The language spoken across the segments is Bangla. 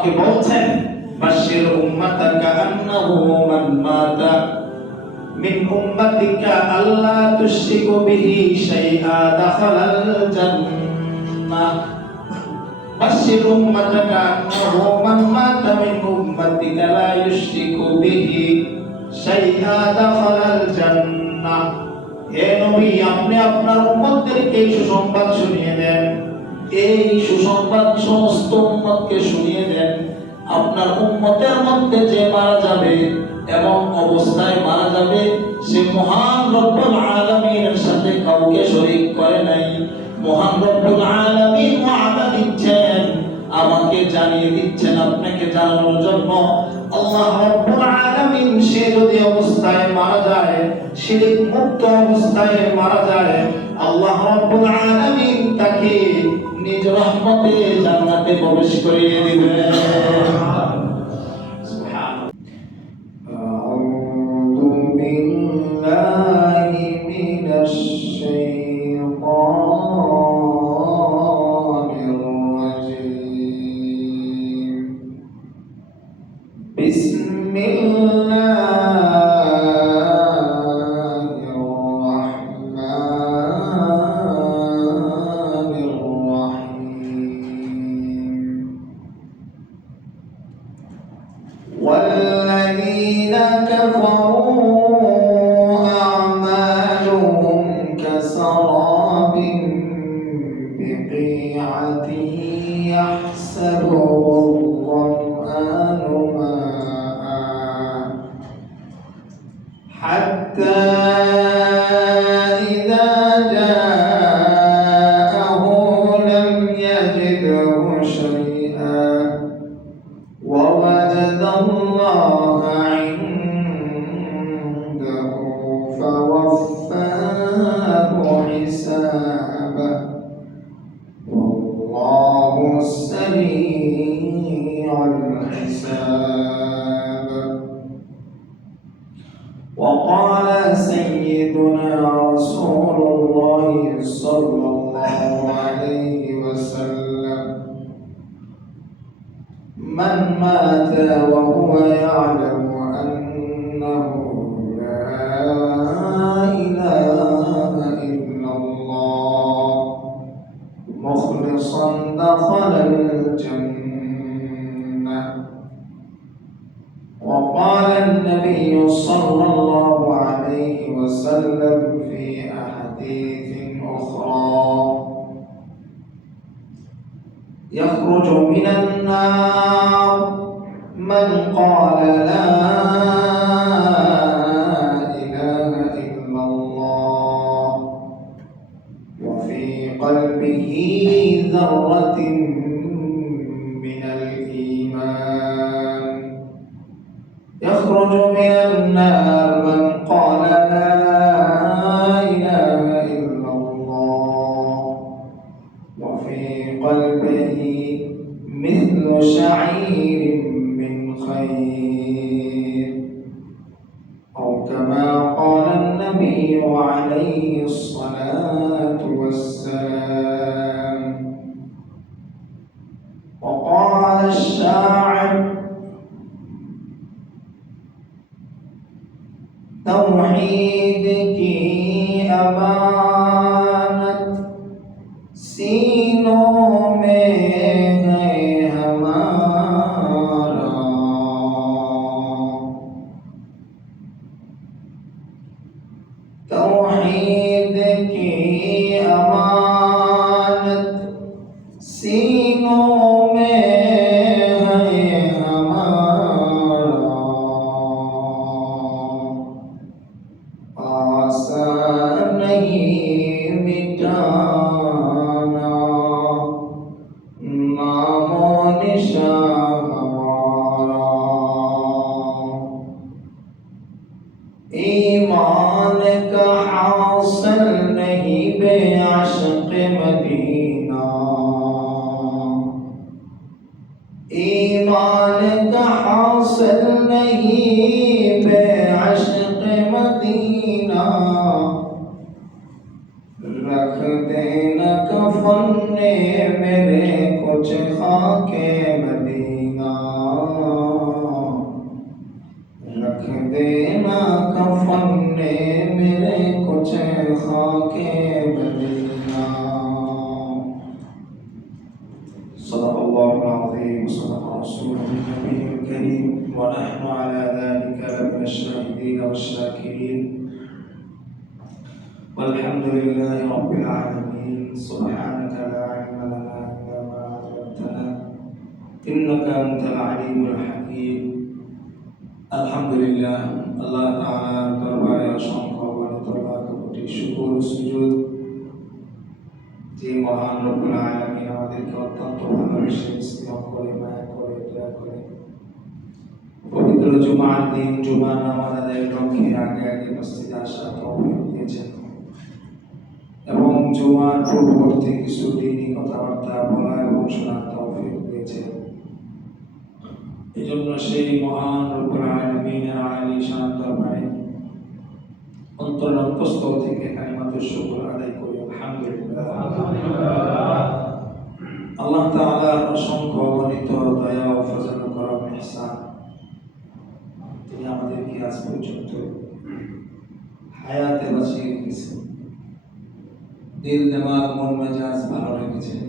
আমাকে বলছেন বাশির উম্মাতাকা আন্নাহু মান মাতা মিন উম্মাতিকা আল্লা তুশরিকু বিহি শাইআ দাখালাল জান্নাহ। বাশির উম্মাতাকা আন্নাহু মান মাতা মিন উম্মাতিকা লা ইউশরিকু বিহি শাইআ দাখালাল জান্নাহ। হে নবী, আপনি আপনার উম্মতদেরকে এই সুসংবাদ শুনিয়ে দেন, এই সুসংবাদ সমস্ত উম্মতকে শুনিয়ে দেন, আপনার উম্মতের মধ্যে যে মারা যাবে এবং অবস্থায় মারা যাবে সে মহান রব্বুল আলামিনের সাথে কাউকে শরীক করে নাই। মহান রব্বুল আলামিন ওয়াদা দিচ্ছেন, আমাকে জানিয়ে দিচ্ছেন আপনাকে জানানোর জন্য, আল্লাহ রব্বুল আলামিন সে যদি অবস্থায় মারা যায়, শিরক মুক্ত অবস্থায় মারা যায়, আল্লাহ রব্বুল আলামিন তাকে নিজ রহমতে জান্নাতে প্রবেশ করিয়ে দিবেন। আউযু বিল্লাহি মিনাশ শাইতানির রাজীম। বিসমিল্লাহির রাহমানির রাহিম। والذين كفروا أعمالهم كسراب بقيعة يحسبه الظمآن ماء حتى إذا جاءه لم يجده شيئا ووجد الله عنده فوفاه حسابه والله سريع الحساب. وقال سيدنا رسول الله صلى الله عليه وسلم من مات وهو يعلم أنه لا إله إلا الله مخلصا دخل الجنة. وقال النبي صلى الله عليه وسلم في أحاديث أخرى يخرج من النار من قال لا إله إلا الله وفي قلبه ذرة من الإيمان. يخرج من النار من قال لا إله إلا الله وفي قلبه مثل شعير من خير أو كما قال النبي عليه الصلاة والسلام. وقال الشاعر توحيد की अमानत सीनों में है हमारा तौहीद की अमानत सीनों में है हमारा आसान नहीं मिटाना नामो निशान हमारा ईमान का हासिल नहीं बेअश्क मदीना ईमान का हासिल नहीं बेअश्क मदीना रख देना कफन ने मेरे कुछ खाके मदीना के मदीना। सल्लल्लाहु अलैहि वसल्लम रसूलुल नबील करीम व नहनु अला ज़ालिका लमिन अश-शाहिदीन वश-शाकिरीन वल्हम्दुलिल्लाहि रब्बिल आलमीन। सुब्हानका ला इल्मा लना इल्ला मा 'allamtana इन्नका अंतल अलीमुल हकीम। আলহামদুলিল্লাহ, আল্লাহ তাআলার দরবারে অসংখ্য অগণিত লাখ কোটি শুকর সুজুদ। যে মহান রব্বুল আলামিন আমাদেরকে অত্যন্ত ভালোবেসে স্নেহ করে মায়া করে দয়া করে পবিত্র জুমার দিন জুমার নামাজ আদায়ের লক্ষ্যে আগে আগে মসজিদে আসার তৌফিক দিয়েছেন এবং জুমার পূর্ববর্তী কিছু দিনই কথাবার্তা বলা এবং শোনার তৌফিক দিয়েছেন। এজন্য সেই মহান রব্বুল আলামিনের আলী শান দরবারে অন্তরস্থল থেকে কালিমাতুশ শুকর আদায় করি আলহামদুলিল্লাহ। আল্লাহ তাআলার অসংখ্য অগণিত দয়া ও ফজল করম ইহসান, তিনি আমাদেরকে আজ পর্যন্ত হায়াতে বাঁচিয়ে রেখেছেন, দিল দিমাগ মন মেজাজ ভালো রেখেছেন,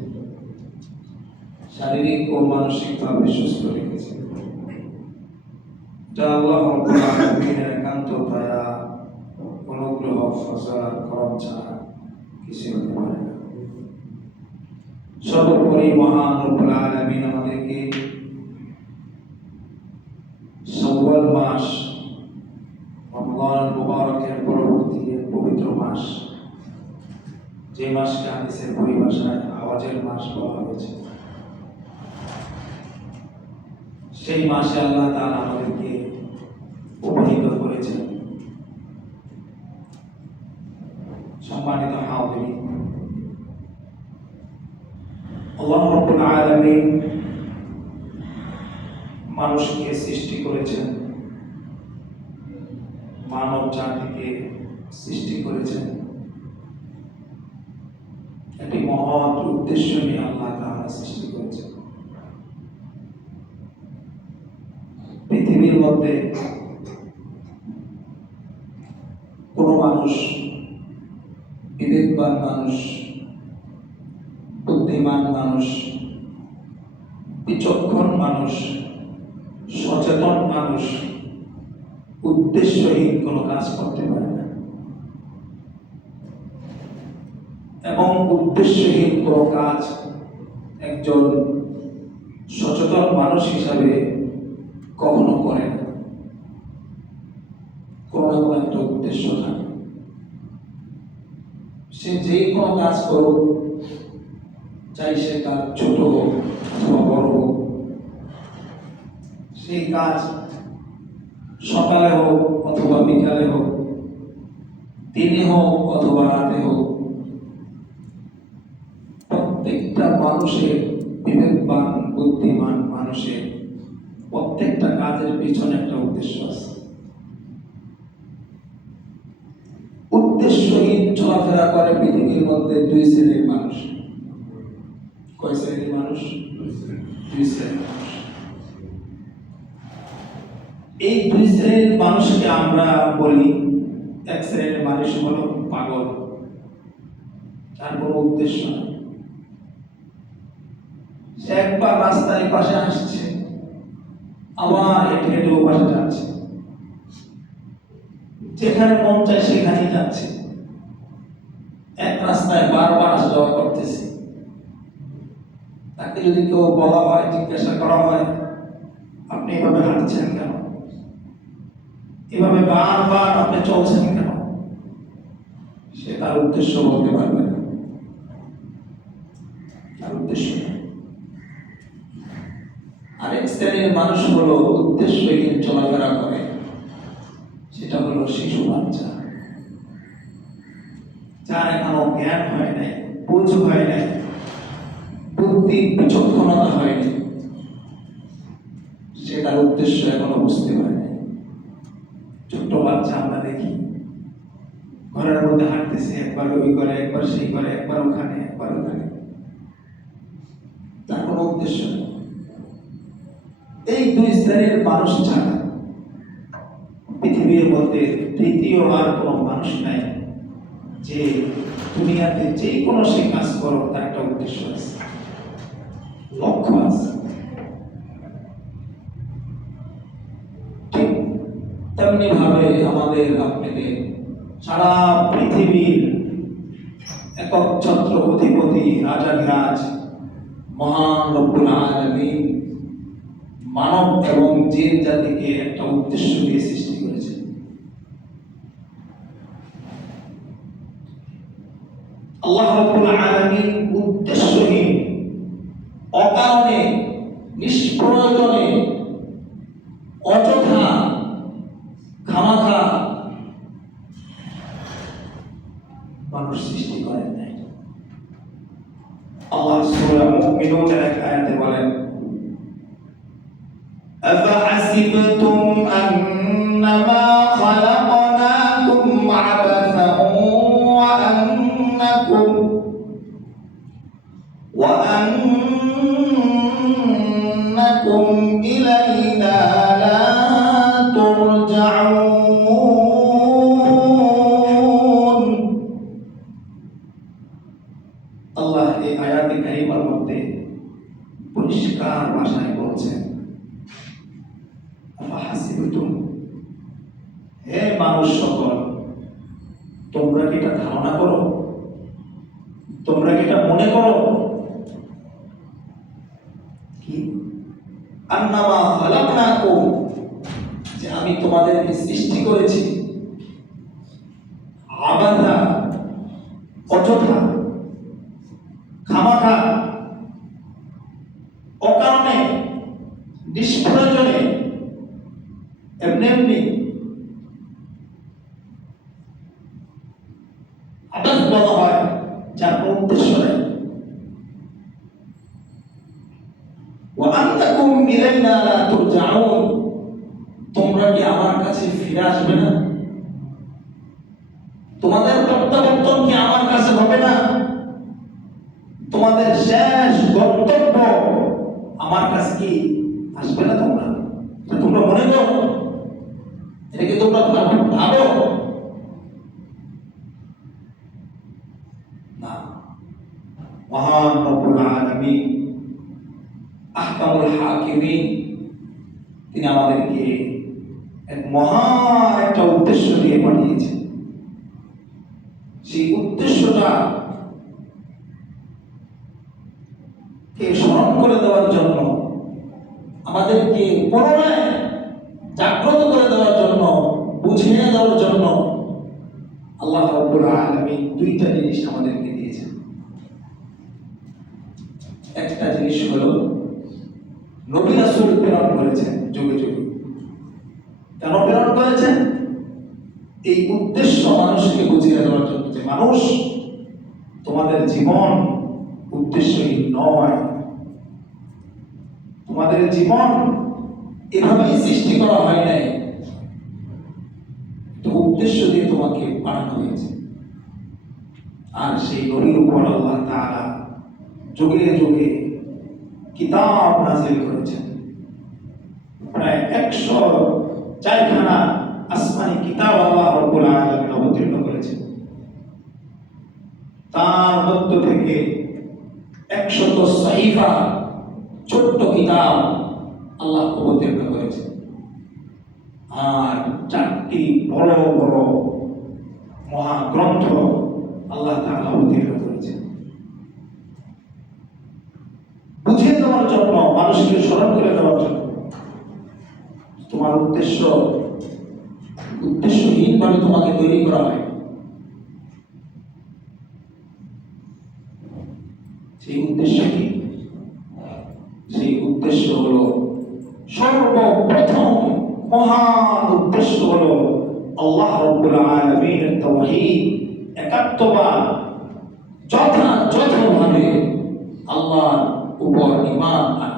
শারীরিক ও মানসিকভাবে সুস্থ রেখেছেন। এটা আল্লাহ রাব্বুল আলামিনের একান্ত দয়া, অনুগ্রহ, ফজল আর করম ছাড়া কিছু হতে পারে না। সর্বোপরি মহান রব্বুল আলামিন আমাদেরকে শাওয়াল মাস, রমজান মুবারকের পরবর্তী পবিত্র মাস, যে মাসকে হাদিসের পরিভাষায় হজের মাস বলা হয়েছে, সেই মাসে আল্লাহ তাআলা আমাদেরকে উপনীত করেছেন। সম্মানিত হাজিরিন, আল্লাহ রাব্বুল আলামিন মানুষকে সৃষ্টি করেছেন, মানব জাতিকে সৃষ্টি করেছেন একটি মহৎ উদ্দেশ্য নিয়ে। আল্লাহ তাআলা সৃষ্টি করেছেন পৃথিবীর মধ্যে কোন মানুষ, বিবেকবান মানুষ, বুদ্ধিমান মানুষ, বিচক্ষণ মানুষ, সচেতন মানুষ উদ্দেশ্যহীন কোনো কাজ করতে পারে না এবং উদ্দেশ্যহীন কোনো কাজ একজন সচেতন মানুষ হিসাবে কখনো করে না। কোনো না কোনো একটা উদ্দেশ্য থাকে। সে যে কোনো কাজ করুক, চাই সে কাজ ছোট হোক অথবা বড় হোক, সেই কাজ সকালে হোক অথবা বিকালে হোক, দিনে হোক অথবা রাতে হোক, প্রত্যেকটা মানুষের, বিবেকবান বুদ্ধিমান মানুষের প্রত্যেকটা কাজের পিছনে একটা উদ্দেশ্য আছে। উদ্দেশ্যহীন চলাফেরা করে পৃথিবীর মধ্যে দুই শ্রেণীর মানুষ। কয় শ্রেণীর মানুষ? দুই শ্রেণীর মানুষ। এই দুই শ্রেণীর মানুষকে আমরা বলি, এক শ্রেণীর মানুষ হলো পাগল, তার কোনো উদ্দেশ্য নেই। সে একবার রাস্তার পাশে আসছে, আবার হেঁটে হেঁটে ও পাশে যাচ্ছে, যেখানে মন চায় সেখানেই যাচ্ছে, এক রাস্তায় বারবার আসা যাওয়া করতেছে। তাকে যদি কেউ বলা হয়, জিজ্ঞাসা করা হয়, আপনি এভাবে হাঁটছেন কেন, এভাবে বারবার আপনি চলছেন কেন, সে তার উদ্দেশ্য বলতে পারবে না, তার উদ্দেশ্য নেই। আরেক শ্রেণীর মানুষ হলো উদ্দেশ্যহীন চলাফেরা করে, সেটা হলো শিশু বাচ্চা, যার এখনো জ্ঞান হয় নাই, বুঝ হয় নাই, বুদ্ধি বিচক্ষণতা হয়নি, সে তার উদ্দেশ্য এখনো বুঝতে পারে নাই। ছোট্ট বাচ্চা আমরা দেখি ঘরের মধ্যে হাঁটতেছে, একবার ওই করে, একবার সেই করে, একবার ওখানে, একবার ওখানে, তার কোনো উদ্দেশ্য নেই। এই দুই শ্রেণীর মানুষ ছাড়া পৃথিবীর মধ্যে তৃতীয় আর কোনো মানুষ নাই, যে যে দুনিয়াতে যে কোনো সে কাজ করো তার একটা উদ্দেশ্য আছে, লক্ষ্য আছে। ঠিক তেমনি ভাবে আমাদের আপনাদের সারা পৃথিবীর একক ছত্র অধিপতি রাজাধিরাজ মহান রব্বুল আলামিন মানব এবং জিন জাতিকে একটা উদ্দেশ্য দিয়ে সৃষ্টি করেছে। আল্লাহ রাব্বুল আলামিন উদ্দেশ্যহীন, অকারণে, নিষ্প্রয়োজনে, অযথা, খামাখা মানুষ সৃষ্টি করেন নাই। আল্লাহ সূরা মুমিনুনের এক আয়াতে বলেন, أفحسبتم أنما خلقناكم عبثا وأنكم إلينا لا ترجعون। আল্লাহ এই আয়াতে কারিমার মধ্যে পরিষ্কার ভাষায় বলছেন, হে মানুষ সকল, তোমরা কি এটা ধারণা করো, তোমরা কি এটা মনে করো কি আন্নামা খালাকনাকুম, যে আমি তোমাদেরকে সৃষ্টি করেছি আবাদা, অযথা, খামাখা, অকারণে, নিষ্প্রয়োজনে, এমনি এমনি আবাদ বলা হয় যার কোনো উদ্দেশ্য নেই। ওয়ান্নাকুম ইলাইনা লা তুরজাউন, তোমরা কি আমার কাছে ফিরে আসবে না? তোমাদের প্রত্যাবর্তন কি আমার কাছে হবে না? তোমাদের শেষ গন্তব্য আমার কাছে কি আসবে না? তোমরা মনে করো, এটা কি তোমরা ভাবো না? মহান রব্বুল আলামিন আহকামুল হাকিমিন তিনি আমাদেরকে এক মহান একটা উদ্দেশ্য দিয়ে পাঠিয়েছেন। সেই উদ্দেশ্যটা কে স্মরণ করে দেওয়ার জন্য, আমাদেরকে পুনরায় জাগ্রত করে দেওয়ার জন্য, বুঝিয়ে দেওয়ার জন্য আল্লাহ রাব্বুল আলামিন দুইটা জিনিস আমাদেরকে দিয়েছেন। একটা জিনিস হলো নবী রাসূল প্রেরণ করেছেন যুগে যুগে। কেন প্রেরণ করেছেন? এই উদ্দেশ্য মানুষকে বুঝিয়ে দেওয়ার জন্য যে মানুষ, তোমাদের জীবন উদ্দেশ্যহীন নয়, তোমাদের জীবন এভাবেই সৃষ্টি করা হয় নাই, তো উদ্দেশ্য দিয়ে তোমাকে পাঠানো হয়েছে। আর সেই নবীর উপর আল্লাহ তাআলা যুগে যুগে কিতাব নাযিল করেছেন। প্রায় 104খানা আসমানি কিতাব আল্লাহ রাব্বুল আলামিন অবতীর্ণ করেছেন। তার মধ্য থেকে 100 সাহিফা ছোট্ট কিতাব আল্লাহ অবতীর্ণ করেছেন। আর 4টি বড় বড় মহাগ্রন্থ আল্লাহ তাআলা অবতীর্ণ করেছেন। বুঝিয়ে দেওয়ার জন্য, মানুষকে স্মরণ করে দেওয়ার জন্য। তোমার উদ্দেশ্যহীন ভাবে তোমাকে তৈরি করা হয়। সেই উদ্দেশ্য কি? সেই উদ্দেশ্য হলো, সর্বপ্রথম মহান উদ্দেশ্য হলো আল্লাহ রাব্বুল আলামিনের তাওহীদ, একাত্মবাদ, যথাযথভাবে আল্লাহর উপর ঈমান আনা।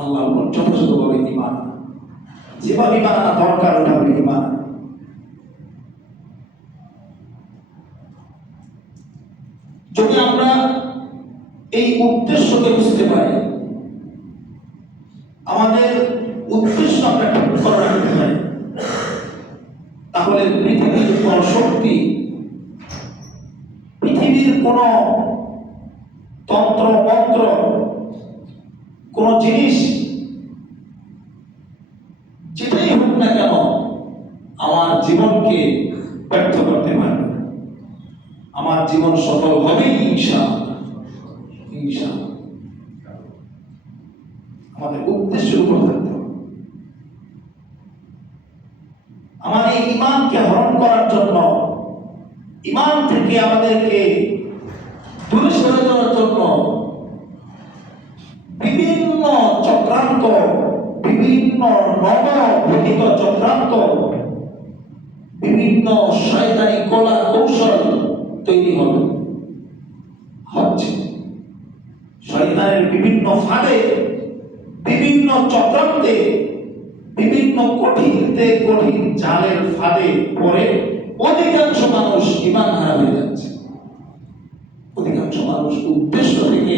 আল্লাহর উপর যথাযথভাবে ঈমান, যেভাবে ঈমান আনা দরকার ওইভাবে ঈমান। যদি আমরা এই উদ্দেশ্যকে বুঝতে পারি, আমাদের উদ্দেশ্য আমরা ঠিক করে রাখতে পারি, তাহলে পৃথিবীর কোন শক্তি, পৃথিবীর কোন তন্ত্র মন্ত্র, কোন জিনিস যেটাই হোক না কেন আমার জীবনকে ব্যর্থ করতে পারবে না। আমার জীবন সফল হবেই ইনশাআল্লাহ। ইনশাআল্লাহ আমাদের উদ্দেশ্যের উপর থাকতে হবে। আমার এই ঈমানকে হরণ করার জন্য, ঈমান থেকে আমাদেরকে দূরে সরে যাওয়ার জন্য বিভিন্ন চক্রান্ত, বিভিন্ন নবঘটিত চক্রান্ত, বিভিন্ন শয়তানি কলা কৌশল তৈরি হবে, হচ্ছে। শয়তানের বিভিন্ন ফাঁদে, বিভিন্ন চক্রান্তে, বিভিন্ন কঠিন জালের ফাঁদে পড়ে অধিকাংশ মানুষ ঈমান হারা হয়ে যাচ্ছে। অধিকাংশ মানুষ উদ্দেশ্য থেকে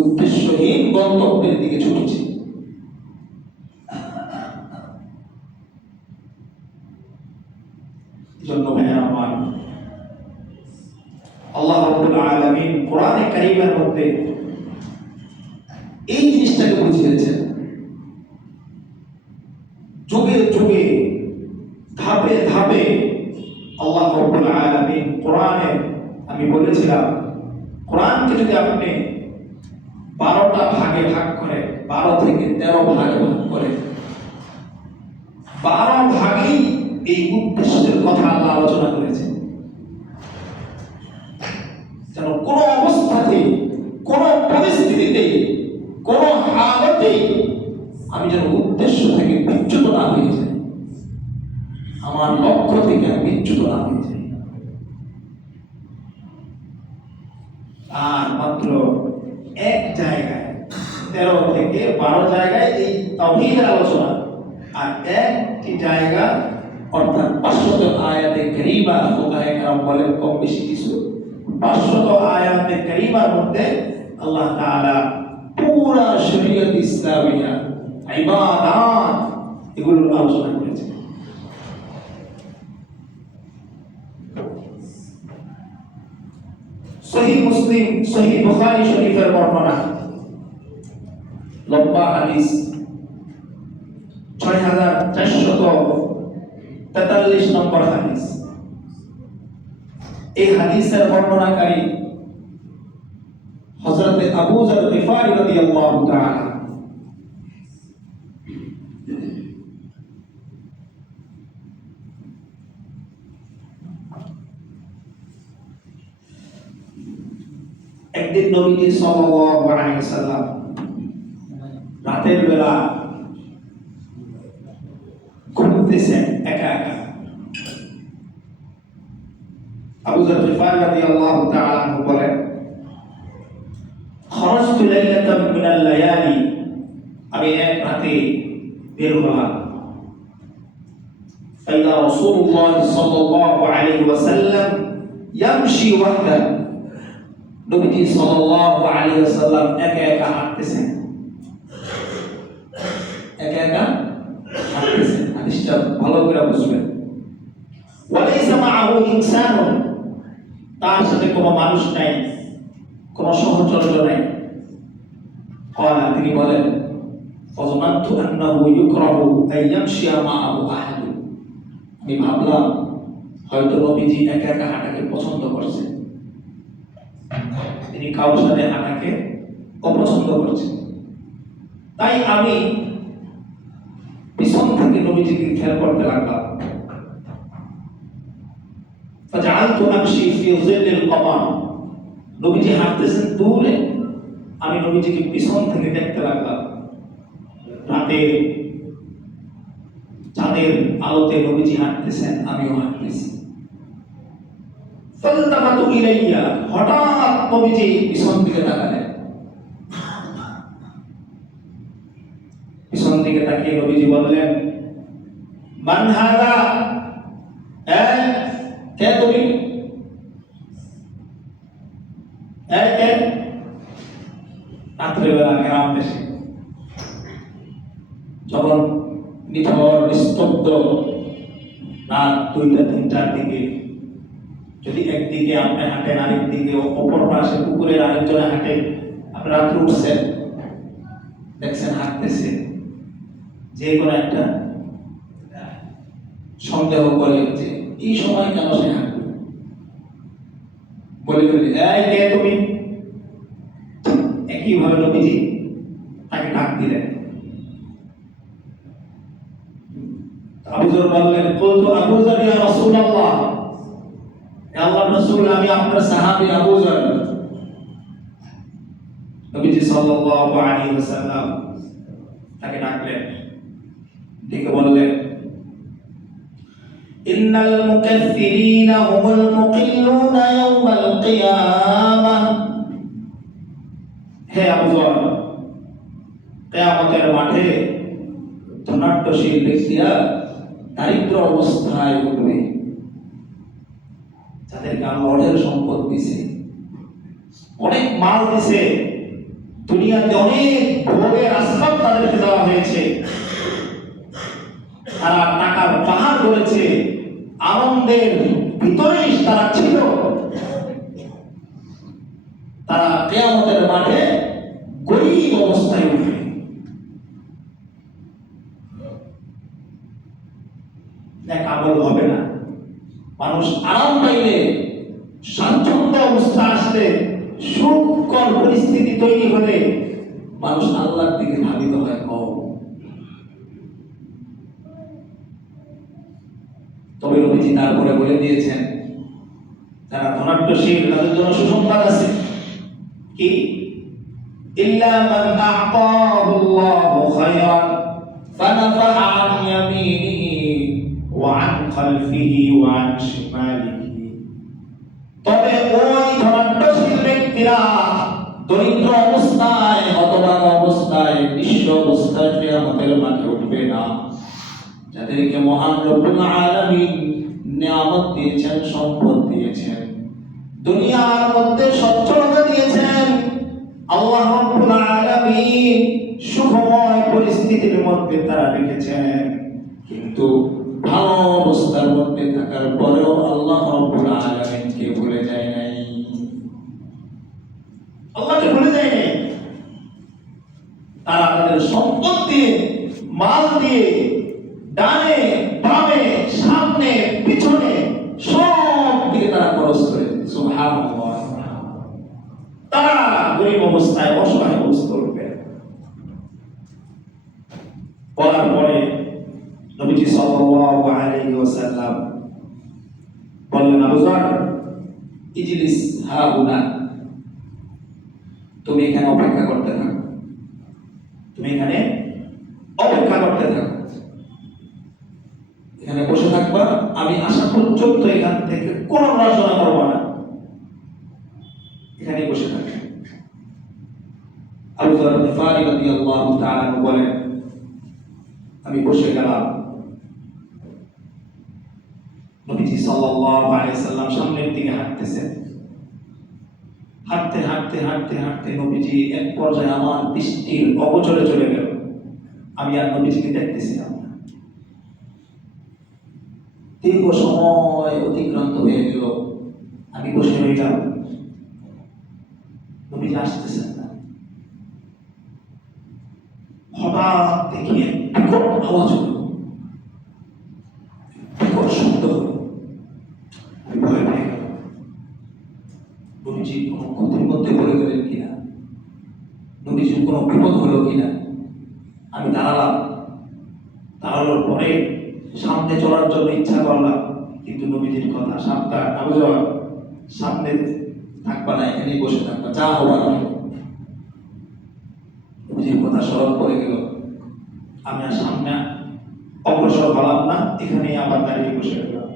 উদ্দেশ্যহীন গন্তব্যের দিকে ছুটছে। জন্য ভাইয়া আমার, আল্লাহ রাব্বুল আলামিন কোরআনে কারীমের মধ্যে এই জিনিসটাকে বুঝিয়েছেন। যুগে যুগে ধাপে ধাপে আল্লাহ রাব্বুল আলামিন কোরআনে, আমি বলেছিলাম কোরআনকে যদি আপনি 12টা ভাগে ভাগ করে, 12 থেকে 13 ভাগে ভাগ করে, 12 ভাগেই এই উদ্দেশ্যের কথা আল্লাহ আলোচনা করেছেন। যেন কোন অবস্থাতে, কোন পরিস্থিতিতে, কোন হালতে আমি যেন উদ্দেশ্য থেকে বিচ্যুত না হয়ে যাই, আমার লক্ষ্য থেকে আমি বিচ্যুত না হয়ে যাই। আর মাত্র এক জায়গায়, 13 থেকে 12 জায়গায় এই তাওহীদের আলোচনা, আর একটি জায়গা অর্থাৎ 500 আয়াতে কারীমা, ফুকাহে কেরাম বলেন কম বেশি কিছু 500 আয়াতে কারীমার মধ্যে আল্লাহ তাআলা পুরা শরীয়ত ইসলামিয়া, ইবাদত, এগুলোর আলোচনা করেছেন। সহিহ মুসলিম, সহিহ বুখারী শরীফের বর্ণনা, লম্বা হাদিস 6443 নম্বর হাদিস। এই হাদিসের বর্ণনাকারী হযরত আবু যর গিফারী রাদিয়াল্লাহু তাআলা। একদিন নবীজি সাল্লাল্লাহু আলাইহি ওয়াসাল্লাম রাতের বেলা ঘুরতেছেন একা একা। আবু যর গিফারী রাদিয়াল্লাহু তাআলা বলেন, খরজতু লাইলাতাম মিনাল লায়ালি, আমি এক রাতে বের হলাম। ফাইদা রাসূলুল্লাহ সাল্লাল্লাহু আলাইহি ওয়াসাল্লাম ইয়ামশি ওয়াহদা, নবীজি সাল্লাল্লাহু আলাইহি ওয়াসাল্লাম একা একা হাঁটতেছেন, একা একা হাঁটতেছেন। হাদিসটা ভালো করে বুঝবেন। ওয়ালাইসা মাআহু ইনসানুন, তার সাথে কোনো মানুষ নাই, কোনো সহচর্য নাই। ক্বালা, তিনি বলেন, ফাযানানতু আন্নাহু ইউকরাহু আইয়ামশিয়া মাআহু আহাদ, আমি ভাবলাম হয়তো নবীজি একা একা হাঁটাকে পছন্দ করছেন, তিনি কারোর সাথে হাঁটাকে অপছন্দ করছেন। তাই আমি পিছন থেকে নবীজিকে খেয়াল করতে লাগলাম। ফাজআলতু আমশি ফি যিল্লিল কমার, নবীজি হাঁটতেছেন দূরে, আমি নবীজিকে পিছন থেকে দেখতে লাগলাম। রাতের চাঁদের আলোতে নবীজি হাঁটতেছেন, আমিও হাঁটতেছি। ফালতাফাতু ইলাইয়া, হঠাৎ নবীজি পিছন দিকে তাকালেন। পিছন দিকে তাকিয়ে নবীজি বললেন, মান হাযা, এই কে তুমি? এই কে? রাত্রেবেলা গ্রাম দেশে যখন নিথর নিস্তব্ধ রাত 2টা-3টার দিকে যদি একদিকে আপনি হাঁটেন, আরেক দিকে অপর পাশে পুকুরের আরেকজনে হাঁটে, আপনি রাত্রে উঠছেন, দেখছেন হাঁটতেছে, যে কোনো একটা সন্দেহ করে যে এই সময় কেন সে হাঁটবে, বলে ফেলে এই কে তুমি, একইভাবে নবীজি তাকে ডাক দিলেন। আবু যর বললেন, কুলতু আবু যর ইয়া রাসূলুল্লাহ, হে আল্লাহর রাসূল, আমি আপনার সাহাবী আবু যর। নবীজি সাল্লাল্লাহু আলাইহি ওয়াসাল্লাম তাকে ডাকলেন, ডেকে বললেন, ইন্নাল মুকাথথিরিনা হুমুল মুকিল্লুনা ইয়াওমাল কিয়ামাহ, হে আবু যর, কিয়ামতের মাঠে ধনাঢ্যশীল ব্যক্তিরা দারিদ্র অবস্থায় উঠবে, যাদেরকে আল্লাহ অঢেল সম্পদ দিছে, অনেক মাল দিছে, দুনিয়াতে অনেক ভোগের আসবাব তাদেরকে দেওয়া হয়েছে, তারা টাকার পাহাড় করেছে, আনন্দের ভিতরেই তারা ছিল, তারা কিয়ামতের মাঠে গরীব অবস্থায় উঠবে। আমল হবে না, মানুষ আরাম পাইলে, স্বাচ্ছন্দ্য অবস্থা আসলে, সুখকর পরিস্থিতি তৈরি হলে মানুষ আল্লাহর দিকে ধাবিত হয় কম। তবে নবীজি তারপরে বলে দিয়েছেন, যারা ধনাঢ্যশীল তাদের জন্য সুসংবাদ আছে, কি ইল্লা মান আ'তাহু আল্লাহু খায়রান ফানাফআ আন ইয়ামিনিহি ওয়া আন খালফিহি ওয়া আন শিমালিহি, তবে ওই ধনাঢ্যশীল ব্যক্তিরা দরিদ্র অবস্থায়, হতভাগা অবস্থায়, নিঃস্ব অবস্থায় কিয়ামতের মাঠে উঠবে না, যাদেরকে মহান রব্বুল আলামিন নিয়ামত দিয়েছেন, সম্পদ দিয়েছেন, দুনিয়ার মধ্যে সচ্ছলতা দিয়েছেন, আল্লাহ রব্বুল আলামিন সুখময় পরিস্থিতির মধ্যে তারা রেখেছেন, কিন্তু ভালো অবস্থার মধ্যে থাকার পরেও আল্লাহ রব্বুল আলামিনকে ভুলে যায় নাই, আল্লাহকে ভুলে যায় নাই। তারা তাদের সম্পদ দিয়ে, মাল দিয়ে, ডানে বামে সামনে পিছনে সব দিকে তারা খরচ করে, সুবহানাল্লাহ। তারা গরীব অবস্থায়, অসহায় অবস্থায় উঠবে। বলার পরে নবীজি সাল্লাল্লাহু আলাইহি ওয়াসাল্লাম বললেন, আবু যর ইজলিস হাউনা, তুমি এখানে অপেক্ষা করতে থাকো, তুমি এখানে অপেক্ষা করতে থাকো, এখানে বসে থাকবা, আমি আসা পর্যন্ত এখান থেকে কোনো নড়াচড়া করবো না, এখানে বসে থাকবে। আবু যর গিফারি রাদিয়াল্লাহু তাআলা বলেন, আমি বসে গেলাম। নবীজি সাল্লাল্লাহু আলাইহি সাল্লাম সামনের দিকে হাঁটতেছেন, হাঁটতে হাঁটতে হাঁটতে হাঁটতে নবীজি এক পর্যায়ে আমার দৃষ্টির অগোচরে চলে গেল, আমি আর নবীজিকে দেখতেছিলাম না। দীর্ঘ সময় অতিক্রান্ত হয়ে গেল, আমি বসে রইলাম, নবীজি আসতেছেন না। হঠাৎ দেখি বিকট আওয়াজ হলো, বিকট শব্দ হলো, আমি ভয় পেয়ে গেলাম, নবীজি কোনো ক্ষতির মধ্যে পড়ে গেলেন কিনা, নবীজির কোনো বিপদ হলো কিনা। আমি দাঁড়ালাম, দাঁড়ানোর পরে সামনে চলার জন্য ইচ্ছা করলাম, কিন্তু নবীজির কথা, সাবধান আবু যর, সামনে থাকবা না, এখানেই বসে থাকবা, যা হবার হবে। নবীজির কথা স্মরণ করে গেল, আমি আর সামনে অগ্রসর হলাম না, এখানেই আবার দাঁড়িয়ে বসে গেলাম।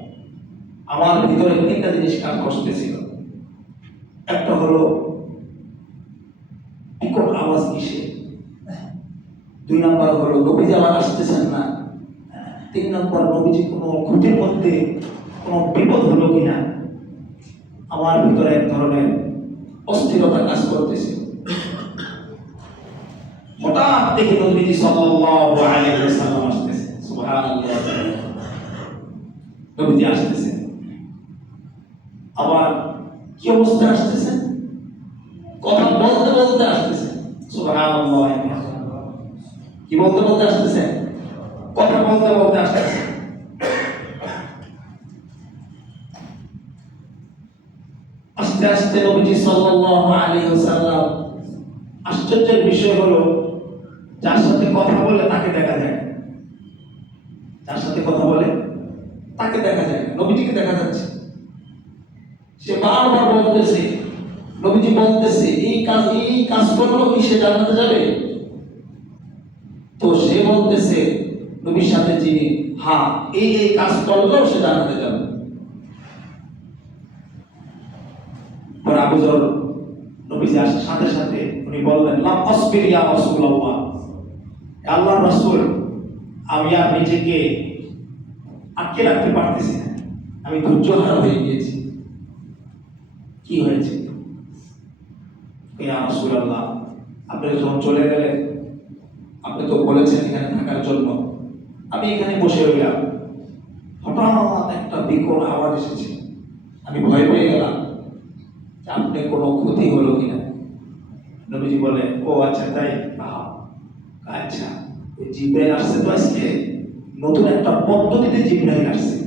আমার ভিতরে তিনটা জিনিস কাজ করতেছিল, একটা হলো বিকট আওয়াজ কিসে, 2 নম্বর হলো নবীজি আবার আসতেছেন না, 3 নম্বর নবীজি কোনো ক্ষতির মধ্যে কোনো বিপদ হলো কিনা। আমার ভিতরে এক ধরনের অস্থিরতা কাজ করতেছে। হঠাৎ দেখি নবীজি সাল্লাল্লাহু আলাইহি ওয়াসাল্লাম আসতেছে, সুবহানাল্লাহ। নবীজি আসতেছেন, আবার কি অবস্থা আসতেছেন? কথা বলতে বলতে আসতেছেন। সুবহানাল্লাহ। কি বলতে বলতে আসতেছেন? কথা বলতে বলতে আসতেছেন। আস্তে আস্তে নবীজি সাল্লাল্লাহু আলাইহি ওয়াসাল্লাম, আশ্চর্যের বিষয় হলো যার সাথে কথা বলে তাকে দেখা যায়, যার সাথে কথা বলে তাকে দেখা যায়, নবীজিকে দেখা যাচ্ছে। সে বারবার বলতেছে, নবীজি বলতেছে এই কাজ করলো কি সে জান্নাতে যাবে? তো সে বলতেছে নবীর সাথে যিনি, হ্যাঁ এই কাজ করলেও সে জান্নাতে যাবে। পরে আবু যর নবীজি আসার সাথে সাথে উনি বললেন, লা আসবির ইয়া রাসূলুল্লাহ, আল্লাহর রাসূল, আমি আর নিজেকে আটকে রাখতে পারতেছি না, আমি ধৈর্যহারা হয়ে গিয়েছি। কি হয়েছে? ইয়া রাসূলুল্লাহ, আপনি যখন চলে গেলেন, আপনি তো বলেছেন এখানে থাকার জন্য, আমি এখানে বসে রইলাম, হঠাৎ একটা বিকট আওয়াজ এসেছে, আমি ভয় পেয়ে গেলাম যে আপনি কোনো ক্ষতি হলো কিনা। নবীজি বলে, ও আচ্ছা তাই? আচ্ছা, জিব্রাইল আসছে তো আজকে, নতুন একটা পদ্ধতিতে জিব্রাইল আসছে,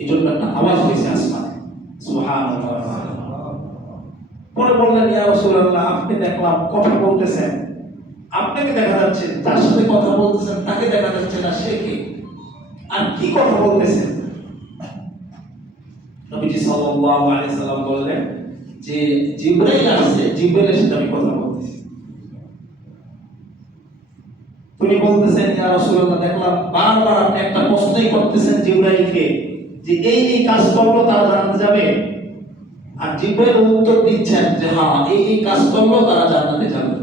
এই জন্য একটা আওয়াজ হয়েছে আসমানে। সুবহানাল্লাহ। পরে বললেন, ইয়া রাসূলুল্লাহ, আপনি দেখলাম কথা বলতেছেন, আপনাকে দেখা যাচ্ছে, যার সাথে কথা বলতেছেন তাকে দেখা যাচ্ছে না, সে কি আর কি কথা বলতেছেন? নবীজি সাল্লাল্লাহু আলাইহি সাল্লাম বললেন যে জিব্রাইল আসছে, জিব্রাইলের সাথে আমি কথা বলতেছি। তিনি বলতেছেন, ইয়া রাসূলুল্লাহ, দেখলাম বারবার আপনি একটা প্রশ্নই করতেছেন জিব্রাইলকে যে এই কাজ করলো তারা জান্নাতে যাবে, আর জিব্রাইল উত্তর দিচ্ছেন যে হ্যাঁ এই কাজ করলো তারা জান্নাতে যাবে।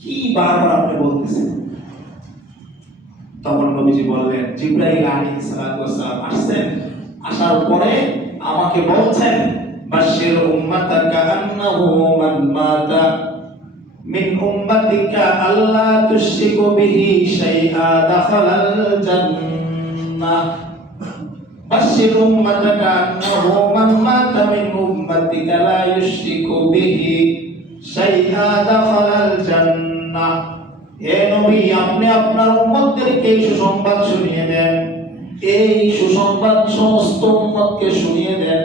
কি বারবার আপনি বলতেছেন? তখন নবীজি বললেন, জিব্রাইল আলাইহিস সালাতু ওয়াস সালাম আসছেন, আসার পরে আমাকে বলছেন, বাশশির উম্মাতাকা আন্নাহু মান মাতা মিন উম্মাতিকা আল্লা তুশরিকু বিহি শাইআ দাখালাল জান্নাহ। বাশশির উম্মাতাকা আন্নাহু মান মাতা মিন উম্মাতিকা লা ইউশরিকু বিহি শাইআ দাখালাল জান্নাহ। হে নবী, আপনি আপনার উম্মতদেরকে এই সুসংবাদ শুনিয়ে দেন, এই সুসংবাদ সমস্ত উম্মতকে শুনিয়ে দেন,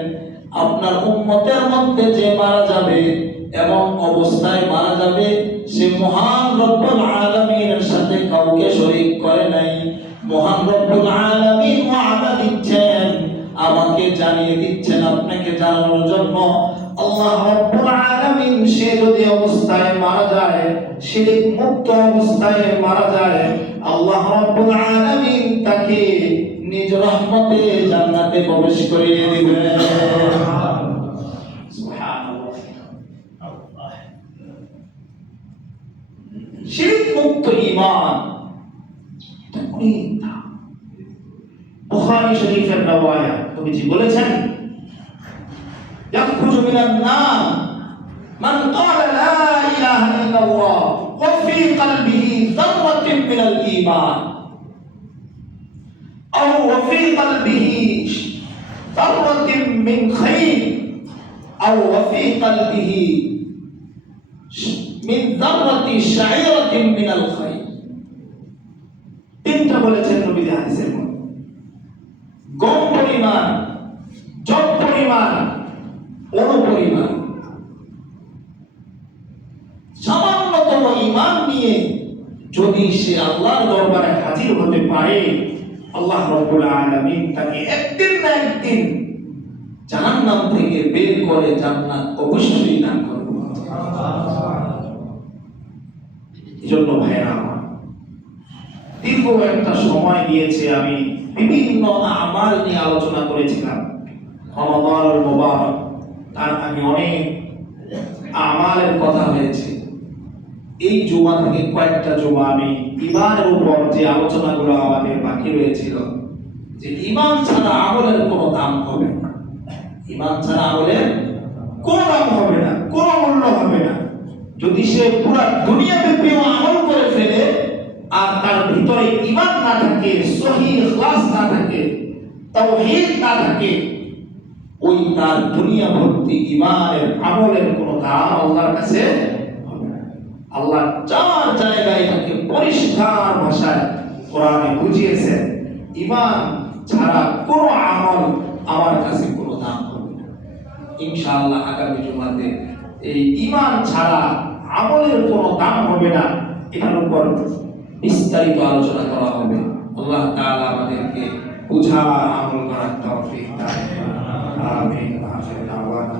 আপনার উম্মতের মধ্যে যে মারা যাবে এবং অবস্থায় মারা যাবে সে মহান রব্বুল আলামিনের সাথে কাউকে শরীক করে নাই। মহান রব্বুল আলামিন ওয়াদা দিচ্ছেন, আমাকে জানিয়ে দিচ্ছেন, আপনাকে জানানোর জন্য, আল্লাহ রব্বুল আলামিন সে যদি অবস্থায় মারা যায়, শিরক মুক্ত অবস্থায় মারা যায়, আল্লাহ রব্বুল আলামিন তাকে নিজ রহমতে জান্নাতে প্রবেশ করিয়ে দিবেন। সুবহানাল্লাহ। শিরক মুক্ত ঈমান বুখারী শরীফের রওয়ায়া, নবীজি বলেছেন, ইয়াখরুজু মিনান নার মান ক্বালা লা ইলাহা ইল্লাল্লাহ ওয়া ফী কলবিহি যাররাতুন মিনাল ঈমান আও ওয়া ফী কলবিহি যাররাতুন মিন খায়র আও ওয়া ফী কলবিহি মিন যাররাতি শাঈরাতিন মিনাল খায়র। তিনটা বলেছেন নবীজি হাদিসের মধ্যে, গম পরিমাণ, জব পরিমাণ, অনুপরিমাণ, সামান্যতম ঈমান নিয়ে যদি সে আল্লাহর দরবারে হাজির হতে পারে, আল্লাহ রাব্বুল আলামিন তাকে একদিন না একদিন জাহান্নাম থেকে বের করে জান্নাত অবশ্যই দান করবেন। এজন্য ভাইরা, দীর্ঘ একটা সময় দিয়েছে আমি বিভিন্ন আমাল নিয়ে আলোচনা করেছিলাম। রমাদানুল মুবারক, তার আগে অনেক আমালের কথা হয়েছে। এই জুমা থেকে কয়েকটা জুমা আমি ঈমানের উপর যে আলোচনাগুলো আমাদের বাকি রয়েছিল, যে ঈমান ছাড়া আমলের কোনো দাম হবে না, ঈমান ছাড়া আমলের কোনো দাম হবে না, কোনো মূল্য হবে না। যদি সে পুরো দুনিয়াব্যাপী আমল করে ফেলে আর তার ভিতরে ঈমান না থাকে, সহিহ ইখলাস না থাকে, তাওহীদ না থাকে, ওই তার দুনিয়া ভর্তি ঈমানের আমলের কোনো দাম আল্লাহর কাছে হবে না। আল্লাহ চার জায়গায় এটাকে পরিষ্কার ভাষায় কোরআনে বুঝিয়েছেন, ঈমান ছাড়া কোনো আমল আমার কাছে কোনো দাম হবে না। ইনশাআল্লাহ আগামী জুমাতে এই ঈমান ছাড়া আমলের কোনো দাম হবে না, এটার উপর বিস্তারিত আলোচনা করা হবে। আল্লাহ তাআলা আমাদেরকে বুঝার আমল করার তৌফিক দান করুন। আমিন। আখির দাওয়ানা